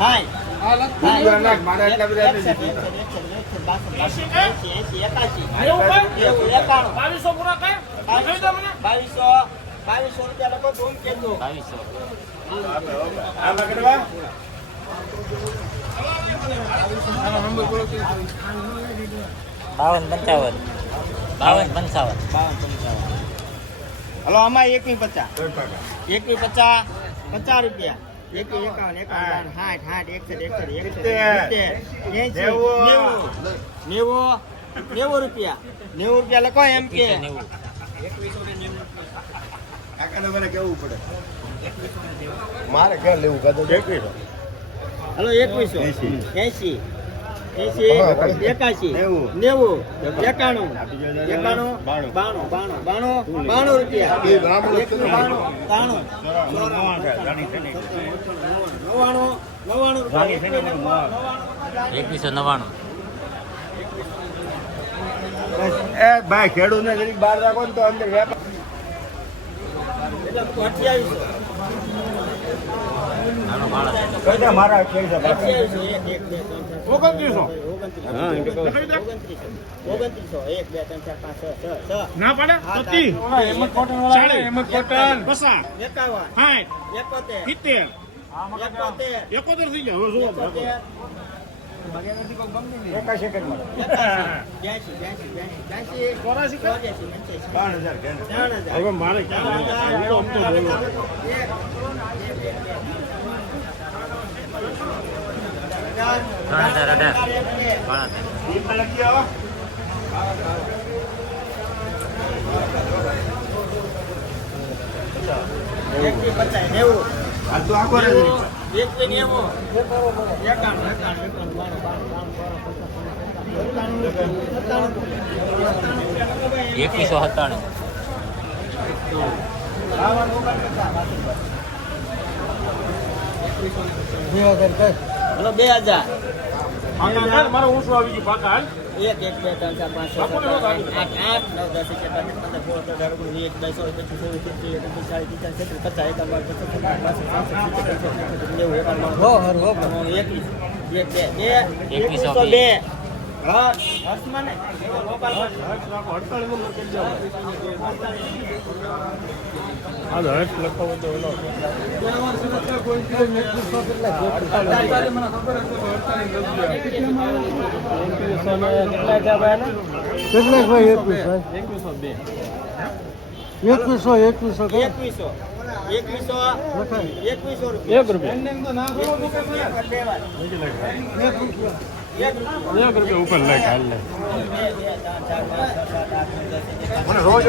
હાય મારા એટલા બધા નથી. 2200 પૂરા કર. 2200 રૂપિયા લખો ધૂમ કેજો. 2200 52 55 હલો આમાં 150 150 50 રૂપિયા 51 90 રૂપિયા 90 રૂપિયા લખો એમ કે 90 મને કેવું પડે મારે ક્યાં લેવું કાતો 2100 હલો 2100 80 81 90 91 92 રૂપિયા 2199 એ ભાઈ ખેડૂત ને જરીક બહાર રાખો ને તો અંદર વેપાર મારા 2900 ના પડે હેમંત કોટન વાળા હેમંત કોટન 71 થઈ જાય હવે શું એકા સેકન્ડમાં 3000 હવે મારે હલો 2000 મારો ઊંચું આવી ગયું પાકા 1 2 3 4 5 6 7 8 9 10 11 હા હર્ષમાં ને ઉપર લે ખાલ લે મને રોજ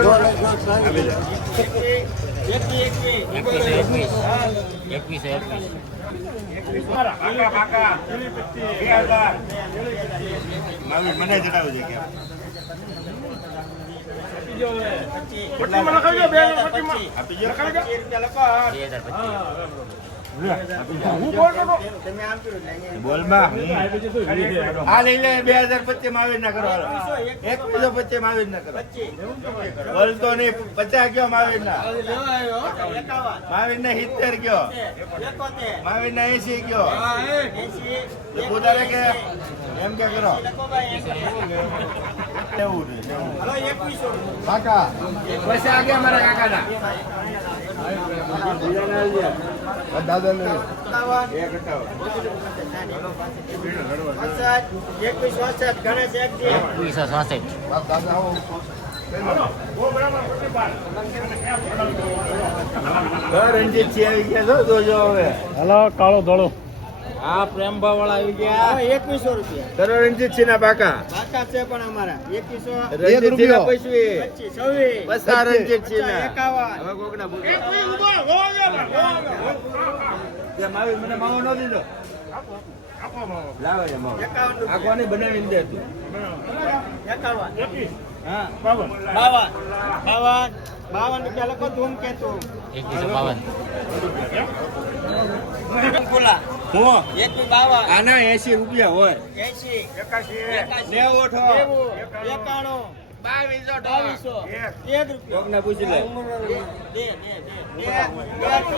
મને જણાવજો કે બોલમાં આ લઈ લે 2025 માં આવી ના કરો 2125 માં આવી ના કરો બોલતો નહીં 50 ગયો માવીર ના માવીર ને 70 ગયો માવીર ને 80 ગયો પોતાને કે એમ કે કરો કાકા પૈસા આ ગયા મારા કાકાના દાદા ને 21 ગણેશ એક દી 2166 દાદા આવો રણજીત છે આવી ગયા છો જોજો હવે હલો કાળો ધોળો હા પ્રેમભાવ વાળા આવી ગયા 2100 રૂપિયા કરો રણજીત છે ના બાકા બાકા છે પણ અમારા 2100 રણજીત છે ના પૈસું 26 બસ આ રણજીત છે ના 51 હવે કોકના તે માવી મને માવો ન દીધો લાવે છે માવો આ કોની બનાવીને દે તું 51 હા 52 રૂપિયા લખો ધૂમ કે તું 2152 બોલા હું 152 આના 80 રૂપિયા હોય 80 91 91 2200 એક. એક રૂપિયો કોકને પૂછી લે. બે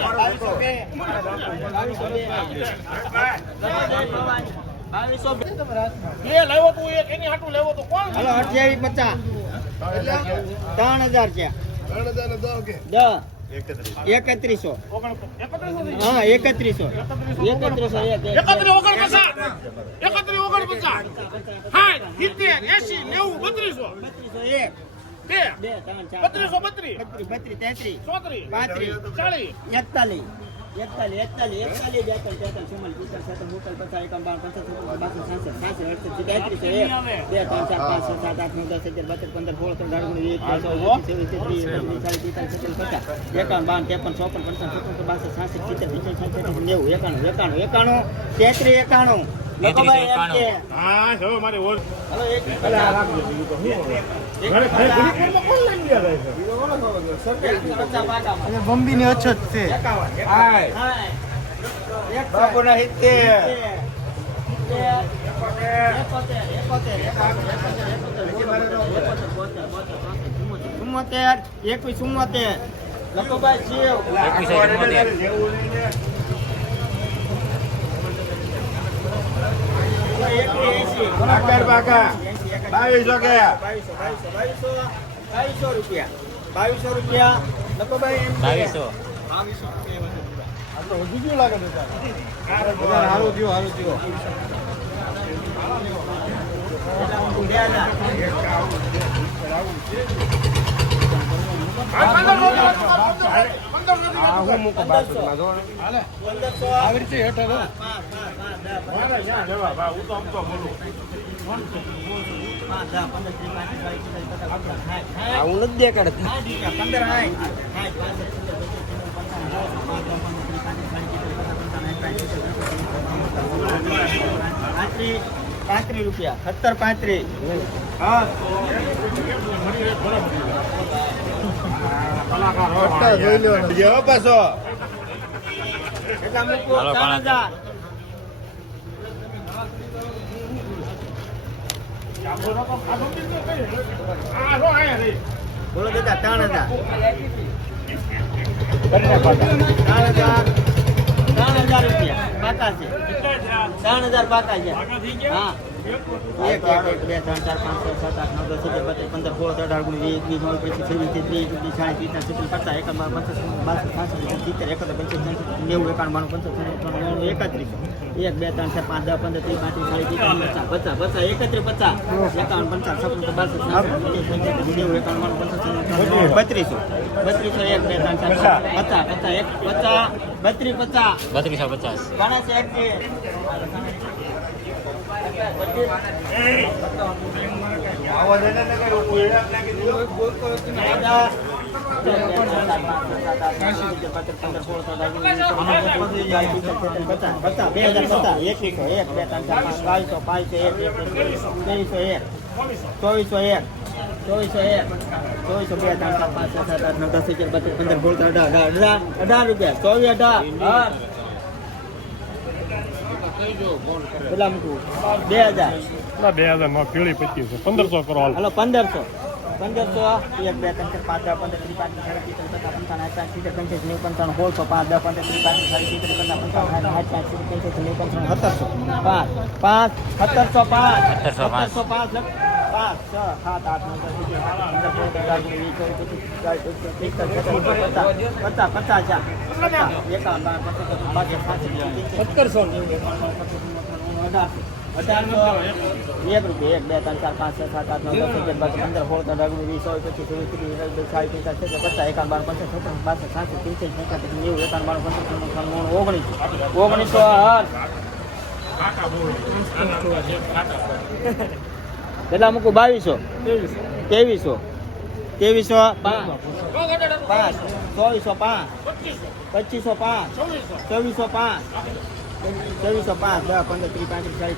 2200 બે 2200 એ લાવ્યો તું એક એની હાટું લેવો તો કોણ હલો 2850 3000 છે 10 3100 હા 3100 હા જો મારી ઓર બોમ્બી ની અછત છે બાપુના 70. બાકર બાકા 2200 ગયા. 2200 રૂપિયા 2200 રૂપિયા લખો ભાઈ 2200 હું નથી દેખાડતી. 35 રૂપિયા 17 હા જેવો પાછો. એટલા મૂકો 3000 બોલો દાદા 3000 3000 રૂપિયા પાકા છે 3000 પાકા છે હા 1 2 3 4 5 6 7 8 9 10 11 12 13 14 15 16 17 18 19 20 આવો દે ને કઈ ઉડા નાખી દીધો. કેટલા મૂકવું 2000 2000 માં પીળી 2500 1500 કરો હાલ. હલો 1500 1500 1 2 3 4 5 10 15 20 25 30 35 40 કેટલા મૂકું 2200 2300 2300 5 2405 2505 2405 2405 10 15 30 35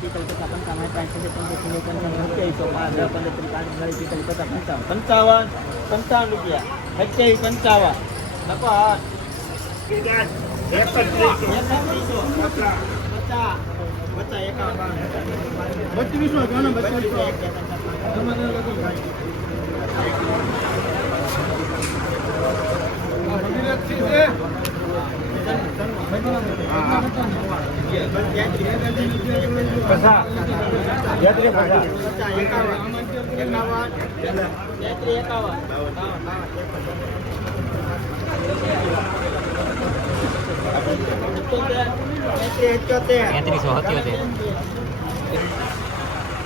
40 55 રૂપિયા 57 લખો હા 3200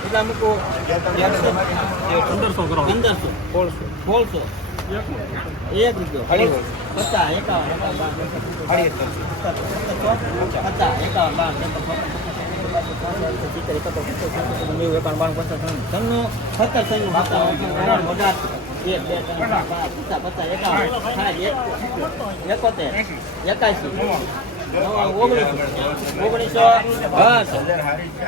કેટલા મૂકો 1500 કરો 1600 1 રૂપિયો 50 51 ઓગણીસો 10